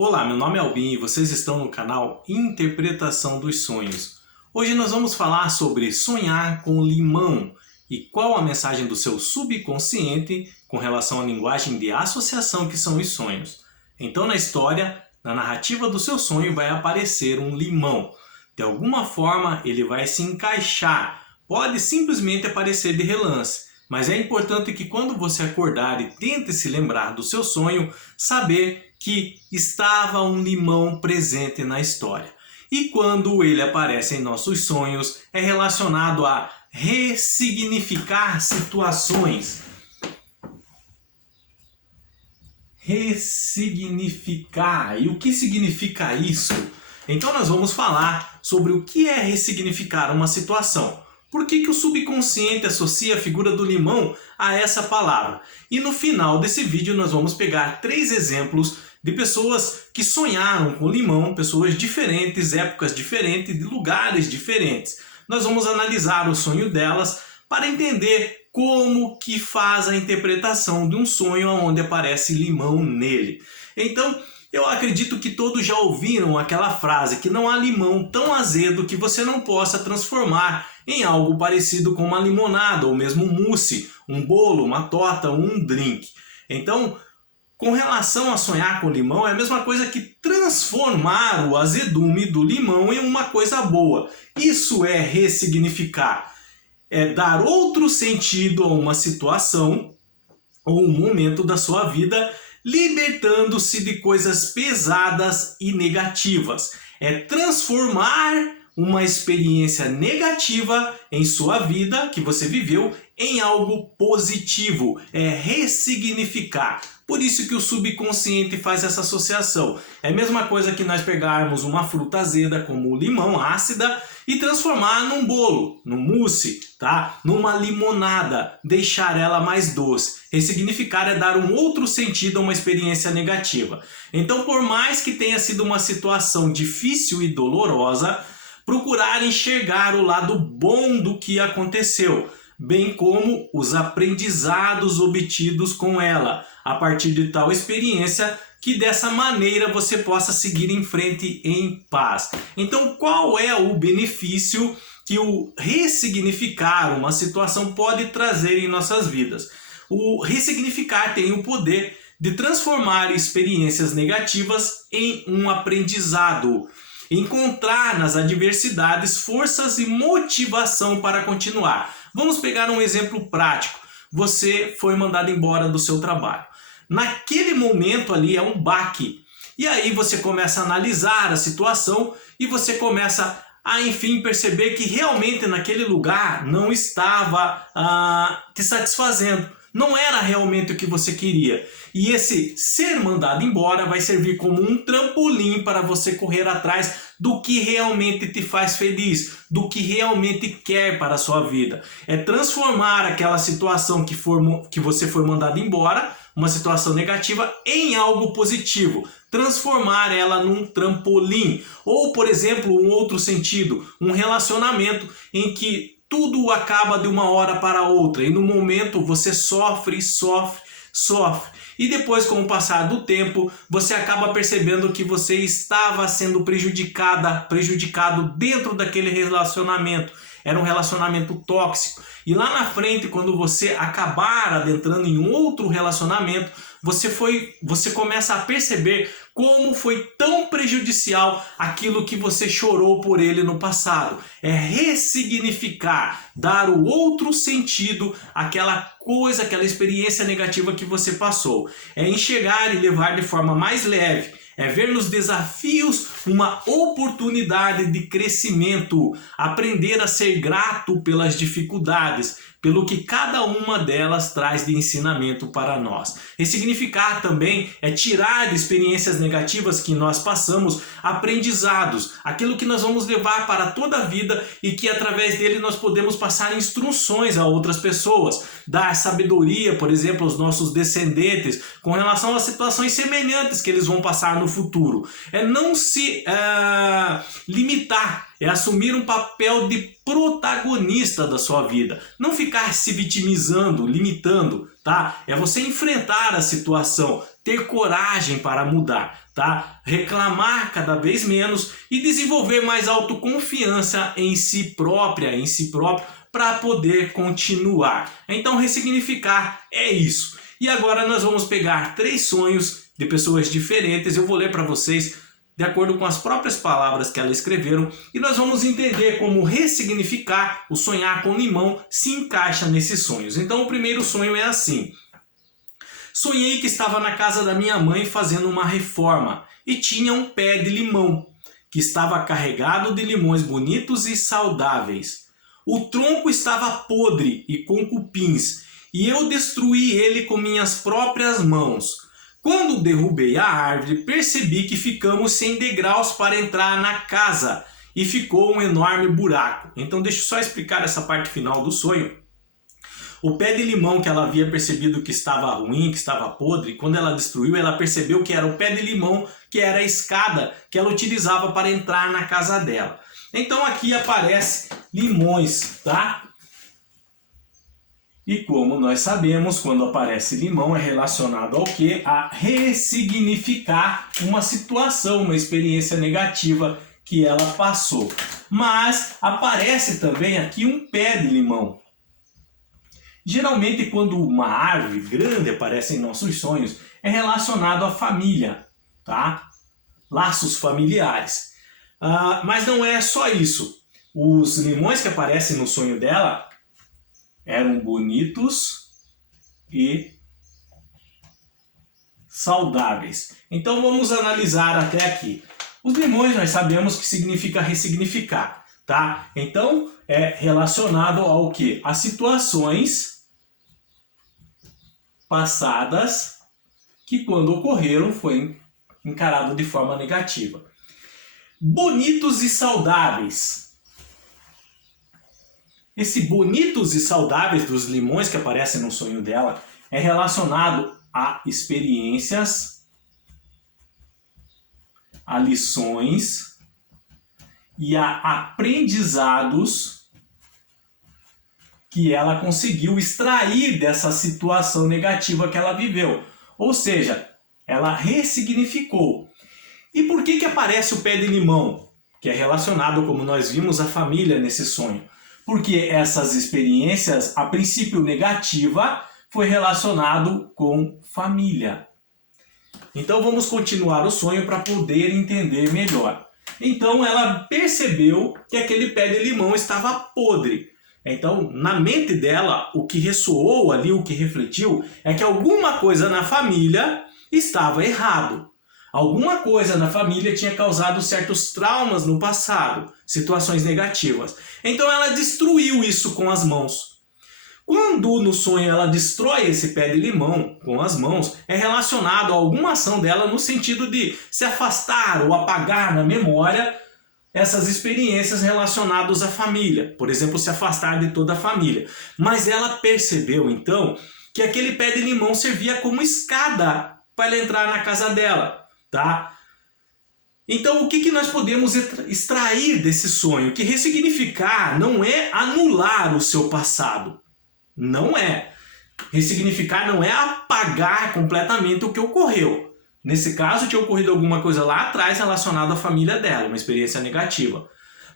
Olá, meu nome é Albin e vocês estão no canal Interpretação dos Sonhos. Hoje nós vamos falar sobre sonhar com limão e qual a mensagem do seu subconsciente com relação à linguagem de associação que são os sonhos. Então na história, na narrativa do seu sonho vai aparecer um limão. De alguma forma ele vai se encaixar, pode simplesmente aparecer de relance. Mas é importante que quando você acordar e tente se lembrar do seu sonho, saber que estava um limão presente na história. E quando ele aparece em nossos sonhos, é relacionado a ressignificar situações. Ressignificar. E o que significa isso? Então nós vamos falar sobre o que é ressignificar uma situação. Por que o subconsciente associa a figura do limão a essa palavra? E no final desse vídeo nós vamos pegar 3 exemplos de pessoas que sonharam com limão, pessoas diferentes, épocas diferentes, de lugares diferentes. Nós vamos analisar o sonho delas para entender como que faz a interpretação de um sonho onde aparece limão nele. Então, eu acredito que todos já ouviram aquela frase que não há limão tão azedo que você não possa transformar em algo parecido com uma limonada ou mesmo um mousse, um bolo, uma torta ou um drink. Então, com relação a sonhar com limão, é a mesma coisa que transformar o azedume do limão em uma coisa boa. Isso é ressignificar, é dar outro sentido a uma situação ou um momento da sua vida, libertando-se de coisas pesadas e negativas. É transformar uma experiência negativa em sua vida, que você viveu, em algo positivo. É ressignificar. Por isso que o subconsciente faz essa associação. É a mesma coisa que nós pegarmos uma fruta azeda, como o limão, ácida, e transformar num bolo, num mousse, tá? Numa limonada, deixar ela mais doce. Ressignificar é dar um outro sentido a uma experiência negativa. Então, por mais que tenha sido uma situação difícil e dolorosa, procurar enxergar o lado bom do que aconteceu, bem como os aprendizados obtidos com ela, a partir de tal experiência, que dessa maneira você possa seguir em frente em paz. Então, qual é o benefício que o ressignificar uma situação pode trazer em nossas vidas? O ressignificar tem o poder de transformar experiências negativas em um aprendizado. Encontrar nas adversidades forças e motivação para continuar. Vamos pegar um exemplo prático. Você foi mandado embora do seu trabalho. Naquele momento ali é um baque. E aí você começa a analisar a situação e você começa a, enfim, perceber que realmente naquele lugar não estava te satisfazendo. Não era realmente o que você queria. E esse ser mandado embora vai servir como um trampolim para você correr atrás do que realmente te faz feliz, do que realmente quer para a sua vida. É transformar aquela situação que você foi mandado embora, uma situação negativa, em algo positivo. Transformar ela num trampolim. Ou, por exemplo, um outro sentido, um relacionamento em que tudo acaba de uma hora para outra e no momento você sofre. E depois, com o passar do tempo, você acaba percebendo que você estava sendo prejudicado dentro daquele relacionamento. Era um relacionamento tóxico. E lá na frente, quando você acabar adentrando em um outro relacionamento, você começa a perceber como foi tão prejudicial aquilo que você chorou por ele no passado. É ressignificar, dar o outro sentido àquela coisa, aquela experiência negativa que você passou. É enxergar e levar de forma mais leve. É ver nos desafios uma oportunidade de crescimento, aprender a ser grato pelas dificuldades, pelo que cada uma delas traz de ensinamento para nós. Ressignificar também é tirar de experiências negativas que nós passamos aprendizados, aquilo que nós vamos levar para toda a vida e que através dele nós podemos passar instruções a outras pessoas, dar sabedoria, por exemplo, aos nossos descendentes com relação a situações semelhantes que eles vão passar no futuro. É não se limitar, é assumir um papel de protagonista da sua vida. Não ficar se vitimizando, limitando, tá? É você enfrentar a situação, ter coragem para mudar, tá? Reclamar cada vez menos e desenvolver mais autoconfiança em si própria, em si próprio, para poder continuar. Então ressignificar é isso. E agora nós vamos pegar 3 sonhos de pessoas diferentes, eu vou ler para vocês de acordo com as próprias palavras que elas escreveram, e nós vamos entender como ressignificar o sonhar com limão se encaixa nesses sonhos. Então o primeiro sonho é assim: sonhei que estava na casa da minha mãe fazendo uma reforma e tinha um pé de limão que estava carregado de limões bonitos e saudáveis. O tronco estava podre e com cupins e eu destruí ele com minhas próprias mãos. Quando derrubei a árvore, percebi que ficamos sem degraus para entrar na casa e ficou um enorme buraco. Então deixa eu só explicar essa parte final do sonho. O pé de limão que ela havia percebido que estava ruim, que estava podre, quando ela destruiu, ela percebeu que era o pé de limão, que era a escada que ela utilizava para entrar na casa dela. Então aqui aparece limões, tá? E como nós sabemos, quando aparece limão é relacionado ao quê? A ressignificar uma situação, uma experiência negativa que ela passou. Mas aparece também aqui um pé de limão. Geralmente quando uma árvore grande aparece em nossos sonhos, é relacionado à família, tá? Laços familiares. Mas não é só isso. Os limões que aparecem no sonho dela eram bonitos e saudáveis. Então vamos analisar até aqui. Os limões nós sabemos que significa ressignificar, tá? Então é relacionado ao que? A situações passadas que quando ocorreram foi encarado de forma negativa. Bonitos e saudáveis. Esse bonitos e saudáveis dos limões que aparecem no sonho dela é relacionado a experiências, a lições e a aprendizados que ela conseguiu extrair dessa situação negativa que ela viveu. Ou seja, ela ressignificou. E por que aparece o pé de limão? Que é relacionado, como nós vimos, à família nesse sonho. Porque essas experiências, a princípio negativa, foi relacionado com família. Então vamos continuar o sonho para poder entender melhor. Então ela percebeu que aquele pé de limão estava podre. Então na mente dela, o que ressoou ali, o que refletiu, é que alguma coisa na família estava errado. Alguma coisa na família tinha causado certos traumas no passado, situações negativas. Então ela destruiu isso com as mãos. Quando no sonho ela destrói esse pé de limão com as mãos, é relacionado a alguma ação dela no sentido de se afastar ou apagar na memória essas experiências relacionadas à família. Por exemplo, se afastar de toda a família. Mas ela percebeu então que aquele pé de limão servia como escada para ela entrar na casa dela. Tá? Então o que nós podemos extrair desse sonho? Que ressignificar não é anular o seu passado. Não é. Ressignificar não é apagar completamente o que ocorreu. Nesse caso tinha ocorrido alguma coisa lá atrás relacionada à família dela, uma experiência negativa.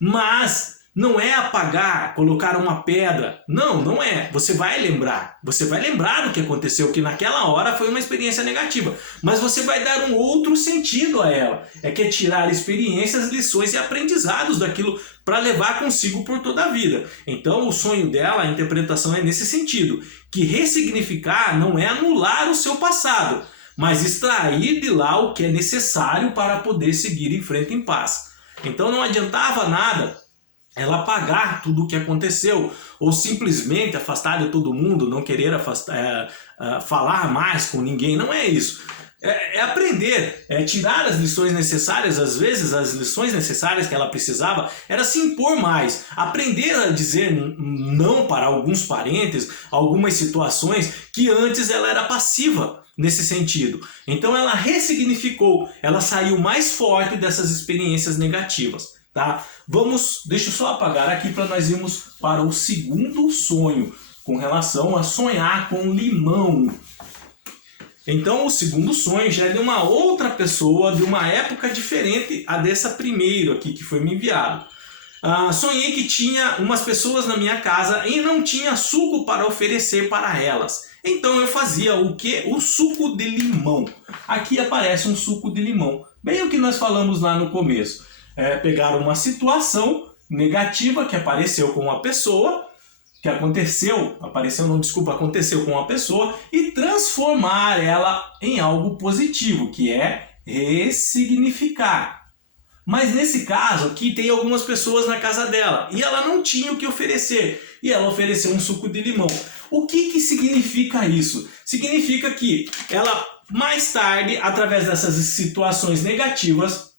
Mas não é apagar, colocar uma pedra. Não, não é. Você vai lembrar. Você vai lembrar do que aconteceu, que naquela hora foi uma experiência negativa. Mas você vai dar um outro sentido a ela. É que é tirar experiências, lições e aprendizados daquilo para levar consigo por toda a vida. Então o sonho dela, a interpretação é nesse sentido. Que ressignificar não é anular o seu passado, mas extrair de lá o que é necessário para poder seguir em frente em paz. Então não adiantava nada ela apagar tudo o que aconteceu, ou simplesmente afastar de todo mundo, não querer falar mais com ninguém. Não é isso. É aprender, é tirar as lições necessárias. Às vezes as lições necessárias que ela precisava era se impor mais, aprender a dizer não para alguns parentes, algumas situações que antes ela era passiva nesse sentido. Então ela ressignificou, ela saiu mais forte dessas experiências negativas. Tá? Deixa eu só apagar aqui para nós irmos para o segundo sonho com relação a sonhar com limão. Então o segundo sonho já é de uma outra pessoa, de uma época diferente a dessa primeira aqui que foi me enviado. Sonhei que tinha umas pessoas na minha casa e não tinha suco para oferecer para elas. Então eu fazia o que? O suco de limão. Aqui aparece um suco de limão. Bem o que nós falamos lá no começo. Pegar uma situação negativa que apareceu com uma pessoa, aconteceu com uma pessoa e transformar ela em algo positivo, que é ressignificar. Mas nesse caso aqui tem algumas pessoas na casa dela e ela não tinha o que oferecer e ela ofereceu um suco de limão. O que significa isso? Significa que ela mais tarde, através dessas situações negativas,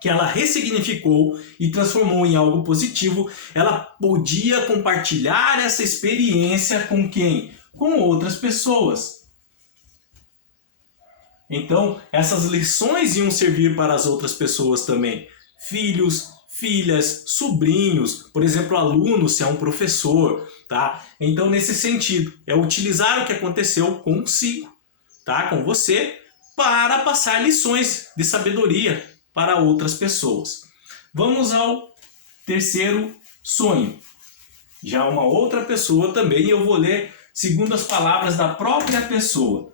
que ela ressignificou e transformou em algo positivo, ela podia compartilhar essa experiência com quem? Com outras pessoas. Então, essas lições iam servir para as outras pessoas também. Filhos, filhas, sobrinhos, por exemplo, alunos, se é um professor, tá? Então, nesse sentido, é utilizar o que aconteceu consigo, tá? Com você, para passar lições de sabedoria para outras pessoas. Vamos ao terceiro sonho. Já uma outra pessoa também, eu vou ler segundo as palavras da própria pessoa.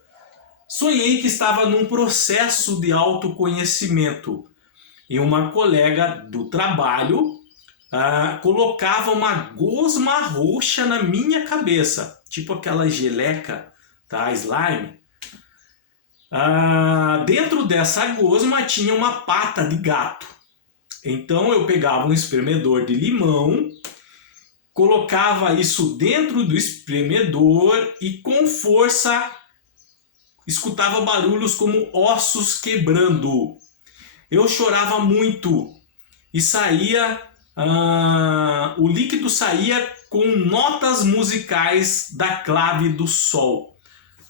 Sonhei que estava num processo de autoconhecimento e uma colega do trabalho colocava uma gosma roxa na minha cabeça, tipo aquela geleca, tá? Slime. Dentro dessa gosma tinha uma pata de gato. Então eu pegava um espremedor de limão, colocava isso dentro do espremedor e com força escutava barulhos como ossos quebrando. Eu chorava muito e saía, o líquido saía com notas musicais da clave do sol.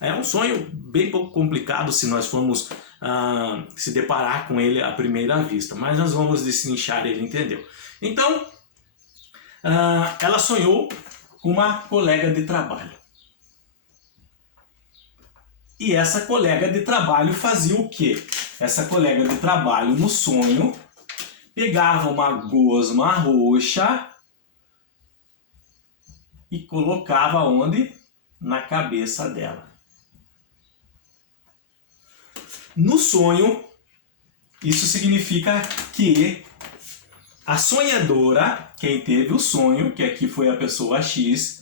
É um sonho bem pouco complicado se nós formos se deparar com ele à primeira vista, mas nós vamos destrinchar ele, entendeu? Então, ela sonhou com uma colega de trabalho. E essa colega de trabalho fazia o quê? Essa colega de trabalho, no sonho, pegava uma gosma roxa e colocava onde? Na cabeça dela. No sonho, isso significa que a sonhadora, quem teve o sonho, que aqui foi a pessoa X,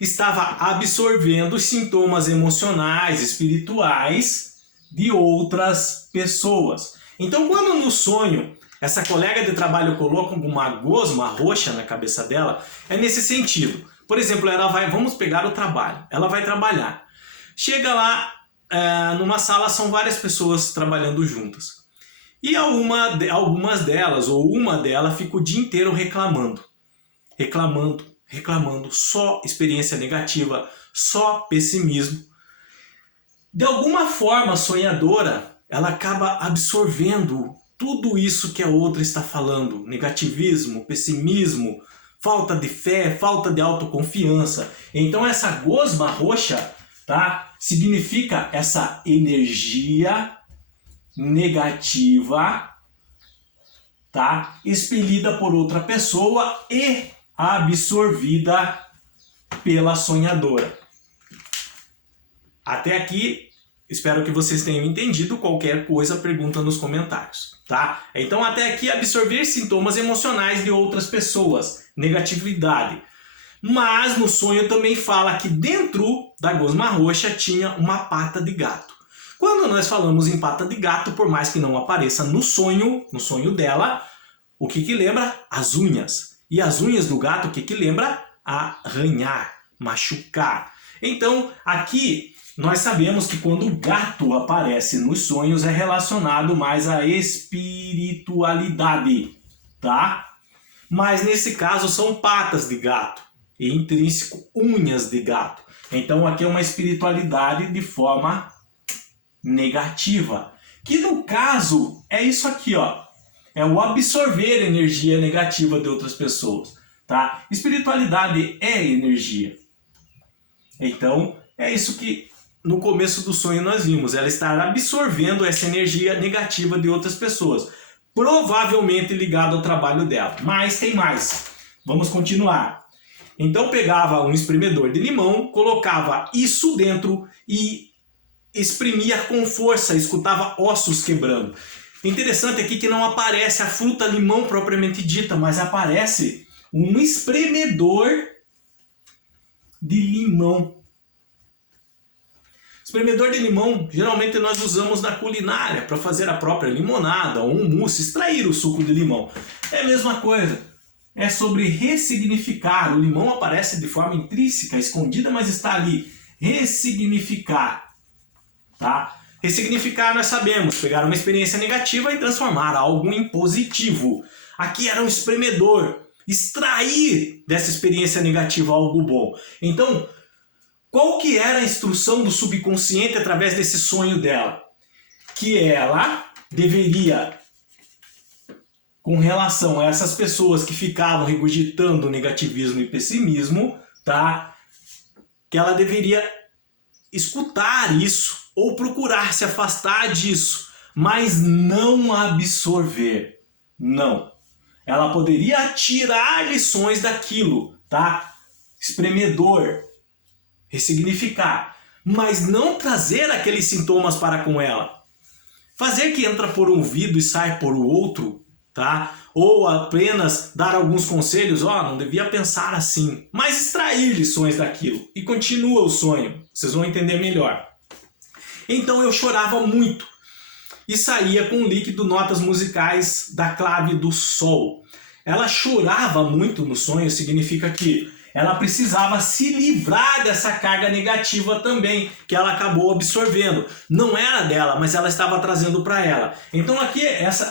estava absorvendo os sintomas emocionais, espirituais de outras pessoas. Então, quando no sonho essa colega de trabalho coloca uma gosma roxa na cabeça dela, é nesse sentido. Por exemplo, vamos pegar o trabalho. Ela vai trabalhar. Chega lá, numa sala são várias pessoas trabalhando juntas. E algumas delas, ou uma delas, fica o dia inteiro reclamando, só experiência negativa, só pessimismo. De alguma forma, a sonhadora, ela acaba absorvendo tudo isso que a outra está falando. Negativismo, pessimismo, falta de fé, falta de autoconfiança. Então essa gosma roxa, tá, significa essa energia negativa, tá, expelida por outra pessoa e absorvida pela sonhadora. Até aqui, espero que vocês tenham entendido. Qualquer coisa, pergunta nos comentários, tá? Então, até aqui, absorver sintomas emocionais de outras pessoas, negatividade. Mas no sonho também fala que dentro da gosma roxa tinha uma pata de gato. Quando nós falamos em pata de gato, por mais que não apareça no sonho dela, o que lembra? As unhas. E as unhas do gato, o que lembra? Arranhar, machucar. Então, aqui nós sabemos que quando o gato aparece nos sonhos é relacionado mais à espiritualidade, tá? Mas nesse caso são patas de gato e intrínseco unhas de gato. Então aqui é uma espiritualidade de forma negativa, que no caso é isso aqui, ó. É o absorver energia negativa de outras pessoas, tá? Espiritualidade é energia. Então, é isso que no começo do sonho nós vimos, ela estar absorvendo essa energia negativa de outras pessoas, provavelmente ligado ao trabalho dela. Mas tem mais. Vamos continuar. Então pegava um espremedor de limão, colocava isso dentro e exprimia com força, escutava ossos quebrando. Interessante aqui que não aparece a fruta limão propriamente dita, mas aparece um espremedor de limão. Espremedor de limão, geralmente nós usamos na culinária para fazer a própria limonada ou um mousse, extrair o suco de limão. É a mesma coisa. É sobre ressignificar. O limão aparece de forma intrínseca, escondida, mas está ali. Ressignificar. Tá? Ressignificar nós sabemos, pegar uma experiência negativa e transformar algo em positivo. Aqui era um espremedor, extrair dessa experiência negativa algo bom. Então, qual que era a instrução do subconsciente através desse sonho dela? Que ela deveria, com relação a essas pessoas que ficavam regurgitando negativismo e pessimismo, tá? Que ela deveria escutar isso ou procurar se afastar disso, mas não absorver. Não. Ela poderia tirar lições daquilo, tá? Espremedor, ressignificar, mas não trazer aqueles sintomas para com ela. Fazer que entra por um ouvido e sai por o outro, tá? Ou apenas dar alguns conselhos, não devia pensar assim, mas extrair lições daquilo e continua o sonho. Vocês vão entender melhor. Então eu chorava muito e saía com líquido notas musicais da clave do sol. Ela chorava muito no sonho, significa que ela precisava se livrar dessa carga negativa também, que ela acabou absorvendo. Não era dela, mas ela estava trazendo para ela. Então aqui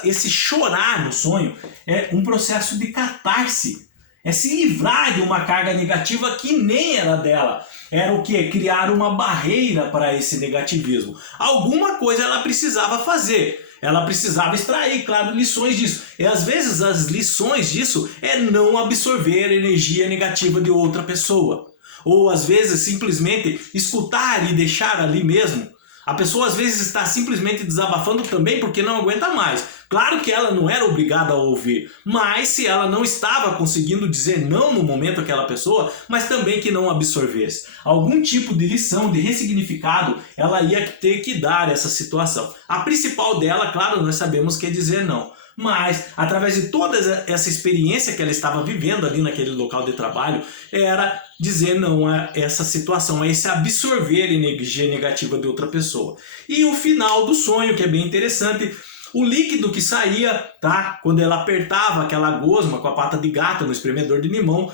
esse chorar no sonho é um processo de catarse. É se livrar de uma carga negativa que nem era dela. Era o quê? Criar uma barreira para esse negativismo. Alguma coisa ela precisava fazer. Ela precisava extrair, claro, lições disso. E às vezes as lições disso é não absorver a energia negativa de outra pessoa. Ou às vezes simplesmente escutar e deixar ali mesmo. A pessoa às vezes está simplesmente desabafando também porque não aguenta mais. Claro que ela não era obrigada a ouvir, mas se ela não estava conseguindo dizer não no momento àquela pessoa, mas também que não absorvesse. Algum tipo de lição, de ressignificado, ela ia ter que dar essa situação. A principal dela, claro, nós sabemos que é dizer não. Mas, através de toda essa experiência que ela estava vivendo ali naquele local de trabalho, era dizer não a essa situação, a esse absorver energia negativa de outra pessoa. E o final do sonho, que é bem interessante, o líquido que saía, tá? Quando ela apertava aquela gosma com a pata de gato no espremedor de limão,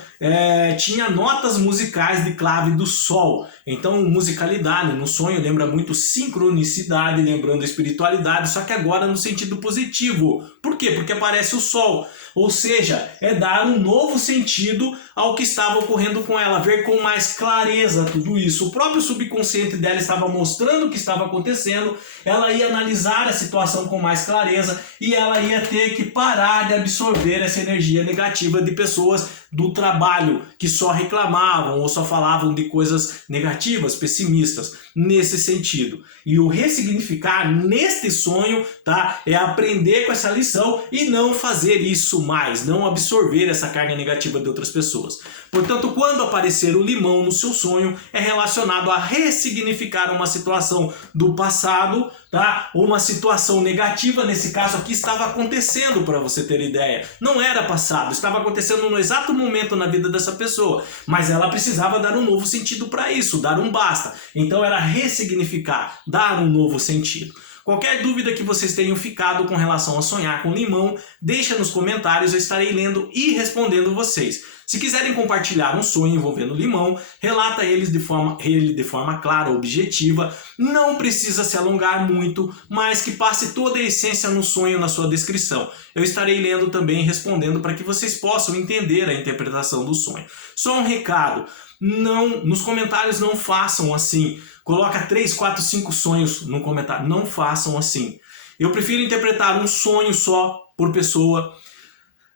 tinha notas musicais de clave do sol. Então, musicalidade no sonho lembra muito sincronicidade, lembrando a espiritualidade, só que agora no sentido positivo. Por quê? Porque aparece o sol. Ou seja, é dar um novo sentido ao que estava ocorrendo com ela, ver com mais clareza tudo isso. O próprio subconsciente dela estava mostrando o que estava acontecendo, ela ia analisar a situação com mais clareza e ela ia ter que parar de absorver essa energia negativa de pessoas do trabalho que só reclamavam ou só falavam de coisas negativas, pessimistas, nesse sentido. E o ressignificar neste sonho, tá, é aprender com essa lição e não fazer isso mais, não absorver essa carga negativa de outras pessoas. Portanto, quando aparecer o limão no seu sonho, é relacionado a ressignificar uma situação do passado, tá? Uma situação negativa, nesse caso aqui, estava acontecendo, para você ter ideia. Não era passado, estava acontecendo no exato momento na vida dessa pessoa, mas ela precisava dar um novo sentido para isso, dar um basta. Então era ressignificar, dar um novo sentido. Qualquer dúvida que vocês tenham ficado com relação a sonhar com limão, deixa nos comentários, eu estarei lendo e respondendo vocês. Se quiserem compartilhar um sonho envolvendo limão, relata ele de forma clara, objetiva, não precisa se alongar muito, mas que passe toda a essência no sonho na sua descrição. Eu estarei lendo também e respondendo para que vocês possam entender a interpretação do sonho. Só um recado, nos comentários não façam assim. Coloca 3, 4, 5 sonhos no comentário. Não façam assim. Eu prefiro interpretar um sonho só por pessoa.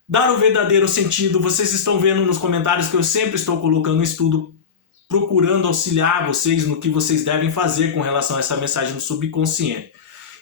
Dar o verdadeiro sentido. Vocês estão vendo nos comentários que eu sempre estou colocando um estudo procurando auxiliar vocês no que vocês devem fazer com relação a essa mensagem do subconsciente.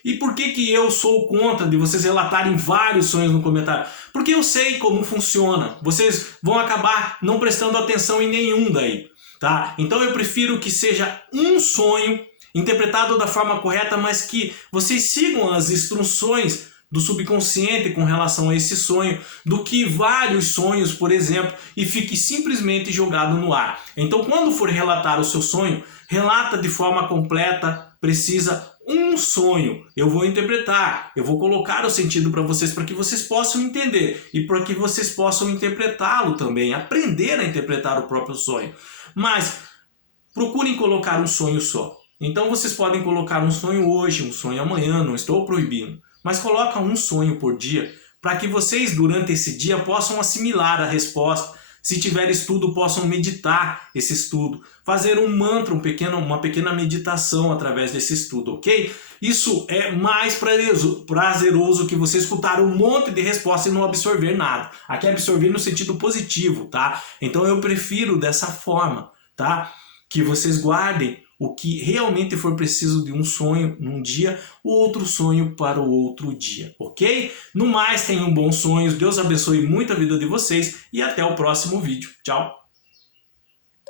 E por que eu sou contra de vocês relatarem vários sonhos no comentário? Porque eu sei como funciona. Vocês vão acabar não prestando atenção em nenhum daí, tá? Então eu prefiro que seja um sonho interpretado da forma correta, mas que vocês sigam as instruções do subconsciente com relação a esse sonho, do que vários sonhos, por exemplo, e fique simplesmente jogado no ar. Então, quando for relatar o seu sonho, relata de forma completa, precisa, um sonho. Eu vou interpretar, eu vou colocar o sentido para que vocês possam entender e para que vocês possam interpretá-lo também, aprender a interpretar o próprio sonho. Mas procurem colocar um sonho só. Então vocês podem colocar um sonho hoje, um sonho amanhã, não estou proibindo. Mas coloca um sonho por dia, para que vocês durante esse dia possam assimilar a resposta. Se tiver estudo, possam meditar esse estudo. Fazer um mantra, uma pequena meditação através desse estudo, ok? Isso é mais prazeroso que você escutar um monte de resposta e não absorver nada. Aqui é absorver no sentido positivo, tá? Então eu prefiro dessa forma, tá? Que vocês guardem o que realmente for preciso de um sonho num dia, o outro sonho para o outro dia, ok? No mais, tenham bons sonhos, Deus abençoe muito a vida de vocês e até o próximo vídeo. Tchau!